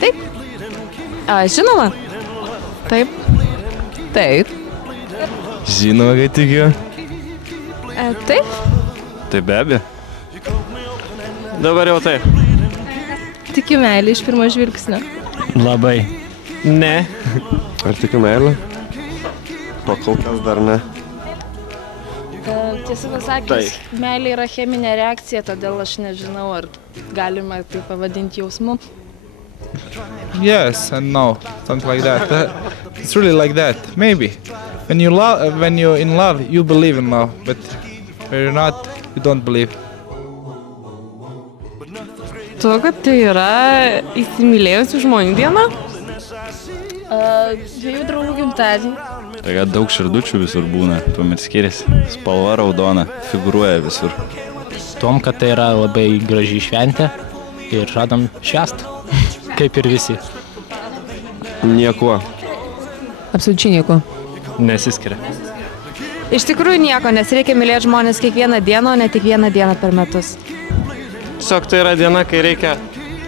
Taip. Žinoma. Taip. Taip. Žinoma, kad tikiu. Taip. Tai be abejo. Dabar jau taip. Tikiu meilę iš pirmo žvilgsnio. Labai. Ne. Ar tikiu meilę? Pakol kas dar ne. Tiesą pasakius, meilė yra cheminė reakcija, todėl aš nežinau, ar galima tai pavadinti jausmu. Yes and no, something like that. It's really like that. Maybe when you're in love, you believe in love, but when you're not, you don't believe. Tuo, kad tai yra įsimylėjusių žmonių diena? Dviejų draugų gimtadienį. Tai daug širdučių visur būna, tuomet skiriasi. Spalva raudona, figūruoja visur. Tuom, kad tai yra labai graži šventė ir žadam švęst, kaip ir visi. Niekuo. Absoliučiai nieko. Nesiskiria. Iš tikrųjų nieko, nes reikia mylėti žmonės kiekvieną dieną, o ne tik vieną dieną per metus. Tiesiog tai yra diena, kai reikia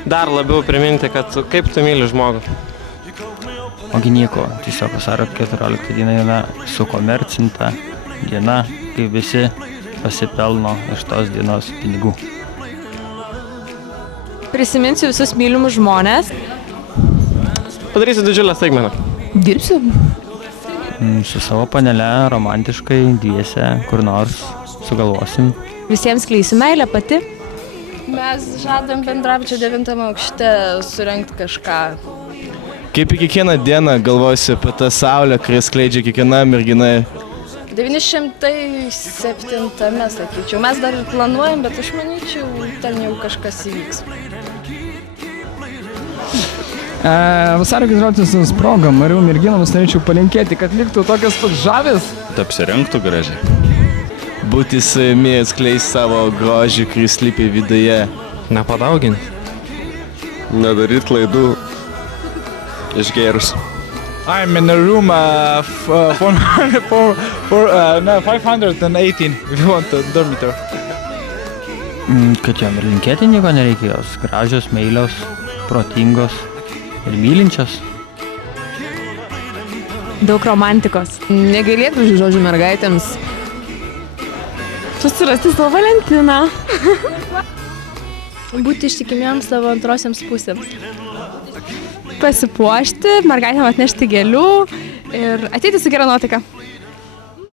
dar labiau priminti, kad kaip tu myli žmogų. Ogi nieko, tiesiog vasario 14 diena yra sukomercinta diena, kai visi pasipelno iš tos dienos pinigų. Prisiminsiu visus mylimus žmonės. Padarysiu didžiulę staigmeną. Dirbsiu. Su savo panele romantiškai dviese kur nors sugalvosim. Visiems skleisiu meilę pati. Mes žadam bendrabučio 9 aukšte surengti kažką. Kaip į kiekvieną dieną galvosi apie tą saulę, kurią skleidžia kiekviena mergina. 907, sakyčiau. Mes dar planuojam, bet aš manyčiau, ten jau kažkas įvyks. Vasario 14 proga marių merginoms norėčiau palinkėti, kad liktų tokios pat žavės. Apsirengtų gražiai. Būti savimi, atskleisti savo grožį, kuris slypi viduje. Nepadauginti. Nedaryt klaidų išgėrus. I'm in a room 518 if you want a dormitory. Kad jam ir linkėti nieko nereikėjo. Gražios, meilios, protingos ir mylinčios. Daug romantikos. Negailėk gražių žodžių mergaitėms. Susirasti savo Valentiną. Būti ištikimiems savo antrosiams pusėms. Pasipuošti, mergaitėm atnešti gėlių ir ateiti su gera nuotaika.